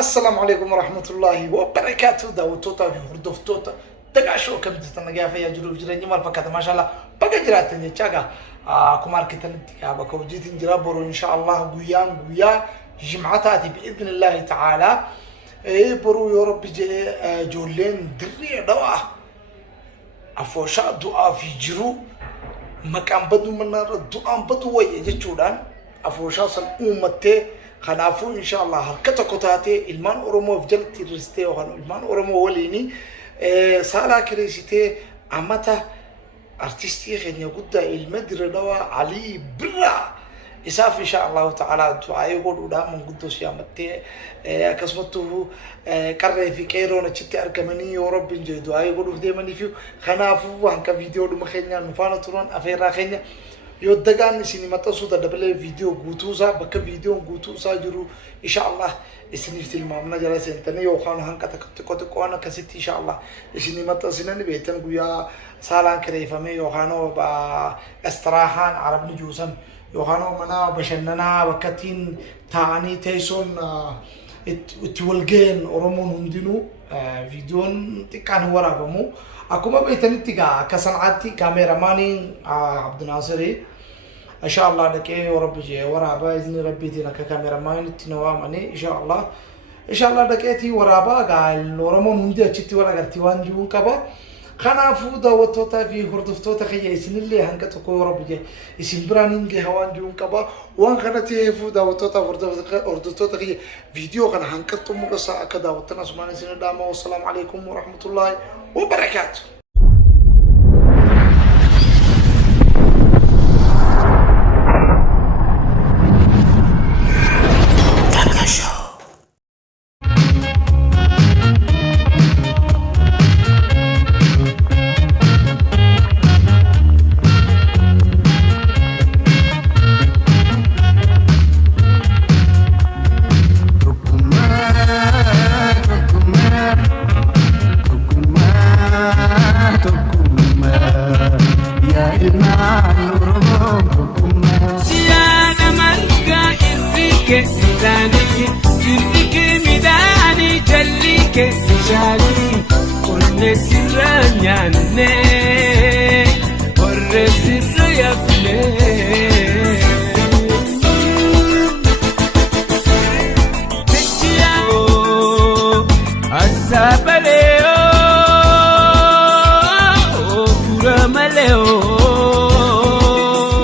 السلام عليكم ورحمة الله وبركاته. داوتوتا في هردوفتوتا تقاشو كم تستنجا في جروب جراني مال فكات ما شاء الله بقى جرات نجاكا كمار كتنتيا بكوجيت نجربرو إن شاء الله قويا جمعتاتي بإذن الله تعالى برو يوروب جولين دري دوا أفوشا دعاء في جرو مكان بدو منار دعاء بدو ويجتودان أفوشا سل أمته خنافو إن شاء الله هركتا كتاتي المان أورمو فجلتي رستي وخانو المان أورمو وليني سالا كريسيتي أمتا أرتستي خنيا قدا المدر دوا علي برا إساف إن شاء الله تعالى دعاء يقول ودا من قدوس يا متى كسمته كره في كيرو نشتي أركمني ورب إنجي دعاء يقول في ديماني فيو خنافو هنك فيديو دم خنيا نفانا ترون أفيرا خنيا يودعان سينماتا سودا دبل فيديو غوتوسا بك فيديو غوتوسا جرو إن شاء الله إسنيف المامنا جرا سنتني يوخان هنك تكتكوت كوانا كسيت إن شاء الله سينماتا سنني بيتن قويا سالان كريفامي يوخانو با استراحان عرب نجوسن يوخانو منا بشننا وكتين تاني تيسون تولجين أورمون هندينو فيديون تكان هو رابمو أكما بيتني تيجا كسنعتي كاميرا ماني عبد الناصري إن شاء الله دكي ورب جي ورابا إذن ربي تينا كاميرا ماني تنوامني إن شاء الله دكيتي ورابا قال ورمون هندي أشتي ولا قرتي وانجون كبا خنافو داوتوتا في هردفتوتا خي اسن اللي هنكتو ورب جي اسم برانينجي هوانجون كبا وان خنتي فو داوتوتا هردفتوتا خي فيديو خن هنكتو مقصا كدا وتنا سبحانه سنة داما والسلام عليكم ورحمة الله وبركاته.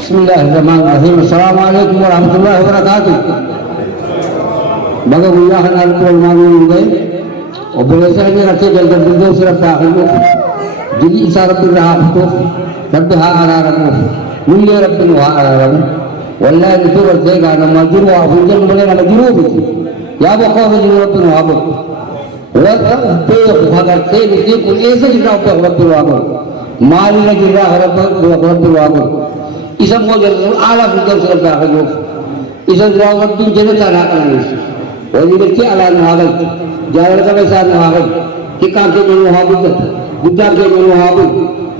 بسم الله الرحمن الرحيم. السلام عليكم ورحمة الله وبركاته. بقى وياه نالك والمامين جاي وبلساني رتي جلد الدنيا سرف داخله جدي إسارة بالرهاب ربها على ربه من ربنا على ربه والله نتور الزيغ أنا ما جروا أفضل من أنا جروا يا بقى جروا ربنا هابو وتبيه هذا الشيء يقول إيش جروا ربنا هابو مالنا جروا ربنا هابو إذا ما جروا على فكرة سرف داخله إذا جروا ربنا جنة على كلامه ويبكي على نهاية جاهل كمسان نهاية كم كجنو هابو बुद्धा के जो हाबु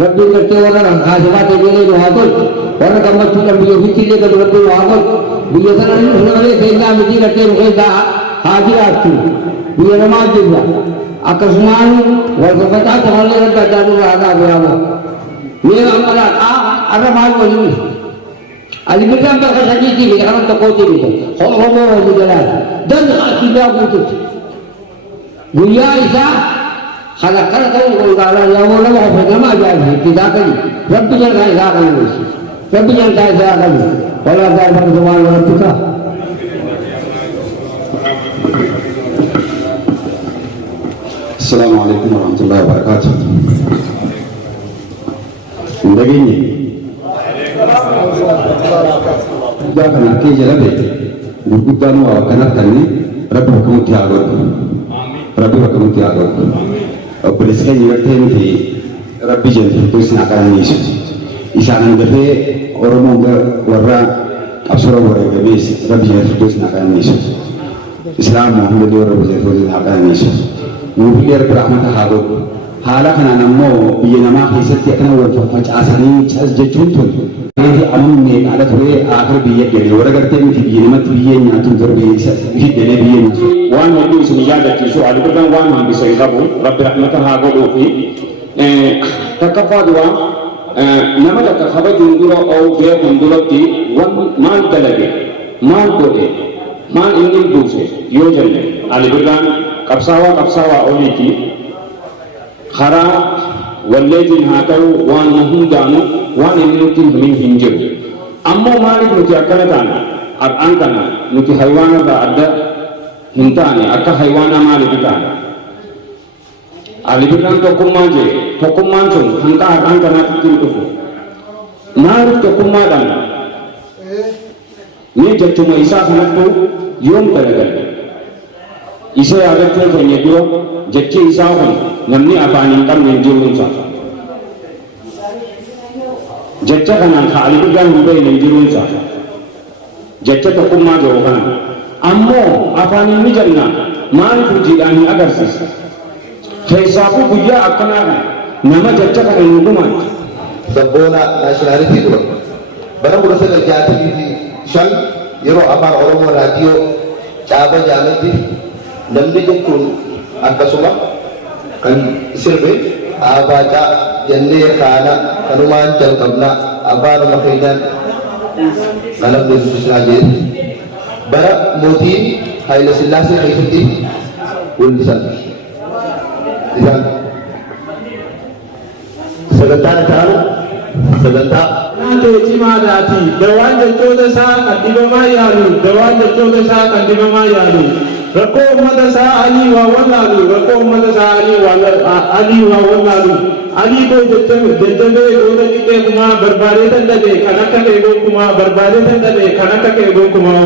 रब्बी करते वाला खाजवा के जो हाबु और कमत तुम भी किले का रब्बी हाबु बियसन होने वाले देना मिटी करते रुके दा हाजिर आती ये नमाज दिया अकस्मान वजबता तुम्हारे रब्बा जादू राधा बराबर ये हमारा अरे माल बोली अलिबिकम का सजी की हम तो कोई नहीं हो हो जला दन किला बुत गुया ऐसा خلا كلا كلا قال يا مولا ما في ما جاء كذا كذي رب جل كذا كذي رب جل كذا كذي ولا دار من زمان ربك السلام عليكم ورحمة الله وبركاته. Begini, jangan nak jalan deh. Bukan awak kena tani, Rabbi hukum tiaga, Rabbi hukum tiaga. Polis kan juga tadi Rabbi jadi polis nak kami isyarat deh orang mungkin orang absurd orang kebis Rabbi jadi polis nak kami Islam Muhammad Rabbi jadi polis nak kami mungkin dia berahmat haru halah kan anammo biar nama hisat dia kan orang macam asani cas jejutun jadi amun ni ada tu akhir biar jadi orang kerja ni biar nama tu biar nyatu terbiasa biar jadi biar wan waktu سنجادة تيسو على بدن وان هم بسيقبوا رب رحمتها قولوا في تكفادوا نما تكفاد جندرو أو بيا جندرو تي وان مال تلقي مال قولي مال إنجل دوسي يوجل على بدن كبساوا أوليتي خرا والليجن هاتو وان نهم دانو وان إنجل من هنجر أما مالك نتياكنا دانا الآن كنا نتي حيوانا دا أدى هنتاني أكا حيوانا مالك دانا على بدن تقوم مانجون هنتا الآن كنا تتلقفو مالك تقوم دانا ni jechuma isa kanattu yom talagal isa agattu fanyediro jechi isa hon namni afani kam nenjirun sa jecha kanan khali bigan hube nenjirun sa jecha takumma jo kana ammo afani ni janna man fujidani agarsis kaisafu guyya akana nama jecha kanan nguma sabona nationality dulu barang udah saya jatuh di Shan, yero apar Oromo radio, caba jalan di, nampi jemput, angkasuma, kan sirbe, abaca, jende kana, kanuman jangkabna, apar makainan, kalam Yesus lagi, barak moti, Haile Selassie Haiti, ulisan, lisan, sebentar tahu. Sebentar. Nanti cima dati, dewan jatuh sa kandibama yalu, dewan jatuh sa kandibama yalu. Rako madasa Ali wa wallalu, rako madasa Ali wa wallalu. Ali ko jatuh goda kita kuma berbari tanda de, kanaka ke go kuma berbari tanda de, kanaka ke go kuma.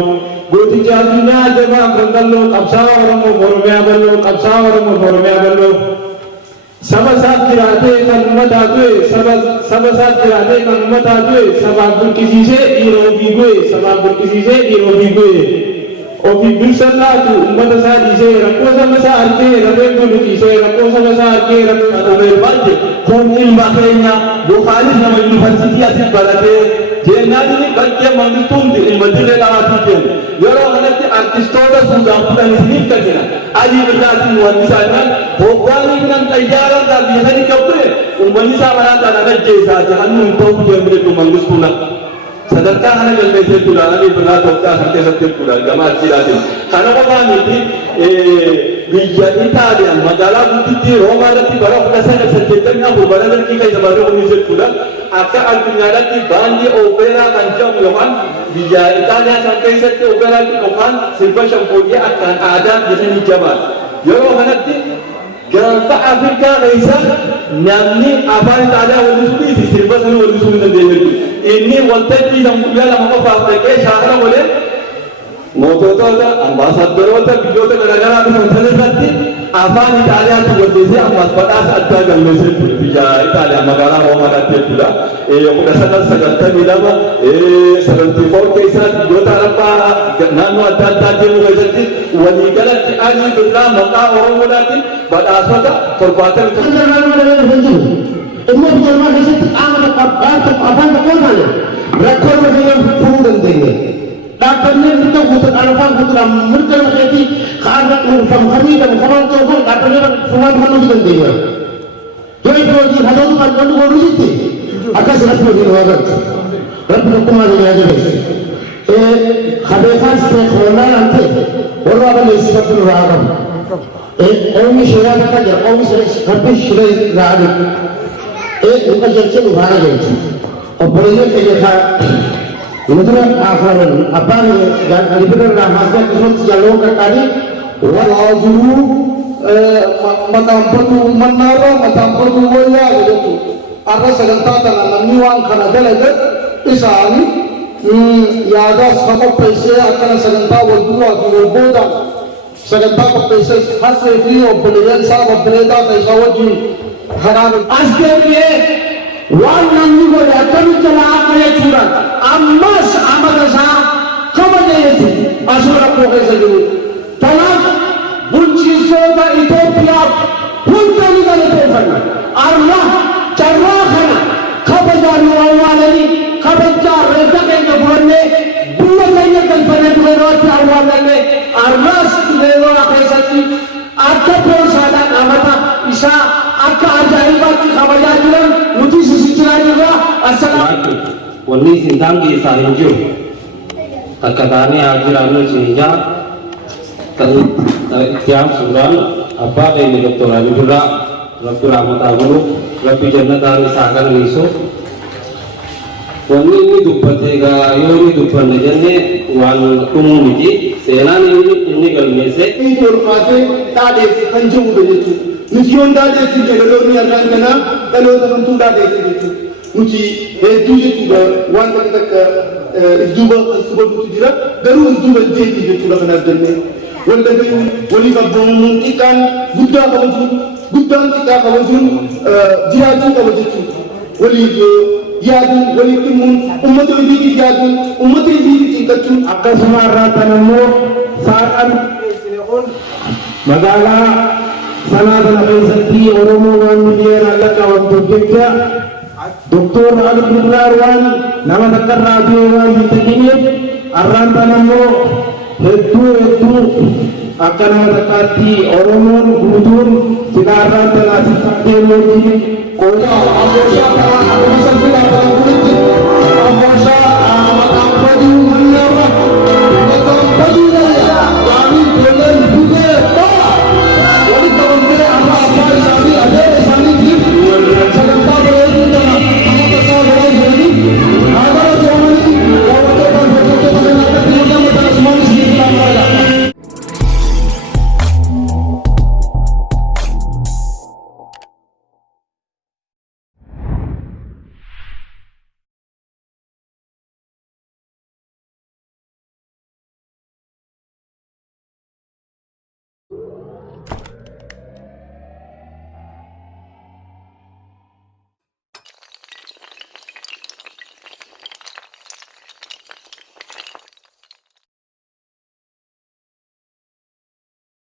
Goti jadinya jeba bangalo, kapsa orang mo boromea ballo. Sama saat kirate kan umat adue, sama saat kirate kan umat adue, sama berkisi se irobi gue, sama berkisi se irobi gue. Obi bisalah tu umat saat ise, rako sama saat ke, rako dulu ise, rako sama saat ke, rako atau berbalik. Kon ilmaknya, Bukhari nama universiti asal balade. Jenah ini kerja menghitung di ilmu lewat Yoro nanti artistoda sudah bukan sini kerja. Ali berjasa wanita Hokani dengan tayaran dan biasa dikapur. Wanita mana tak ada jasa jangan untuk dia mereka mengurus punak. Sadarkah hanya kalau saya pula Ali berjasa dokter sampai pula jamaah jiratin. Karena apa ni? Bija Italia, Magala Bukiti, Roma nanti barang penasaran sekitarnya berbadan dan kita sebagai organisasi pula. Akan alkinyada di bandi opera kancam yohan Bija Italia sampai satu opera di yohan silpa shamponya akan ada biasanya jabat. Yoro nanti Granfa Afrika Raisa namni apa yang ada urusan di silpa sana urusan nanti ini wanted di sampai lama apa Afrika syahra boleh Mototo ambassador wata bijoto gara-gara aku santai berarti apa ni Italia tu berdiri amat pada saat ada mesej bija Italia magara Roma nanti pula udah sadar sagata ni lama 74 kisah bijoto apa nano ada tadi mulai jadi wanita ti ani betul maka orang mulai pada saat perbuatan itu Umur jemaah di situ amat apa mana? Rekor dengan pun tinggi. Datangnya kita butuh alfan butuh mereka jadi keadaan ulfam kami dan orang tua pun datangnya semua manusia dia. Jadi kalau di hadal tu kan kalau orang itu akan serap lagi orang. Rabbi kumar ini aja guys. Khabesan sekolah nanti orang akan disebut orang. Orang ini sudah kerja, orang ini habis sudah kerja. Bukan jadi orang guys. Operasi kerja Kemudian akhiran apa ni dan alibran rahmatnya kisah jalur tadi walajuru matampu wala gitu. Arah segentar tanah niwang karena dalaga isani ya ada sama pese akan segentar wala boda segentar pese hasil video belian sama berita pesa wajib haram aslinya Wannan ni boleh kami telah akan curang. Amas amadasa kamu jadi asura pokai saja. Tanah bunci soda Ethiopia punca ni kalau tekan. Allah cara kana kabajar awalani kabajar reza yang kebuane buat lagi kan pada dua roti awalani Allah leeloo keessatti akka boonsaadhaan amata isaa akka ajaa'ibaatti kabajaa jiran nuti sisichaa jirra. Assalamu wanni isin daangeessaa hin jiru takka taanee haa jiraannu isin ijaa kan itti aansuudhaan abbaa keenya Dr. Abii Birraa Rabbi rahmataa godhuuf Rabbi jannataan isaa galmeessuuf wanni inni dubbate egaa yoo inni dubbanne jennee waan dhumuu miti seenaan inni galmeesse inni olkaatee dhaadheessi kan jirudha jechuudha. Nuti yoon dhaadheessi jedhaloonni argaan kanaa dhaloota kamtuu dhaadheessi jechuudha. Nuti hedduu jechuudha waan takka idduuba subaduutu jira garuu idduuba deebii jechuudha kan arganne. Wanta gayuun waliif abboomamuun xiqqaan guddaa kabajuun guddaan xiqqaa kabajuun jiraachuu qaba jechuudha. Waliif yaaduun waliif dhimmuun uummata ofiitiif yaaduun uummata ofiitiif xiqqachuun akkasuma irraa kan immoo saaqan magaalaa sanaa kana keessatti Oromoo waan miliyoona allaqa wantoota jecha Dr. Abii Birraa waan nama takka irraa biyya waan hin ta'ineef arraan kan immoo hedduu akka nama takkaatti Oromoon guutuun silaa arraan kanaatti taatee mootii qooda abooshaa karaa abooshaa filaa kan guritti abooshaa maqaan badii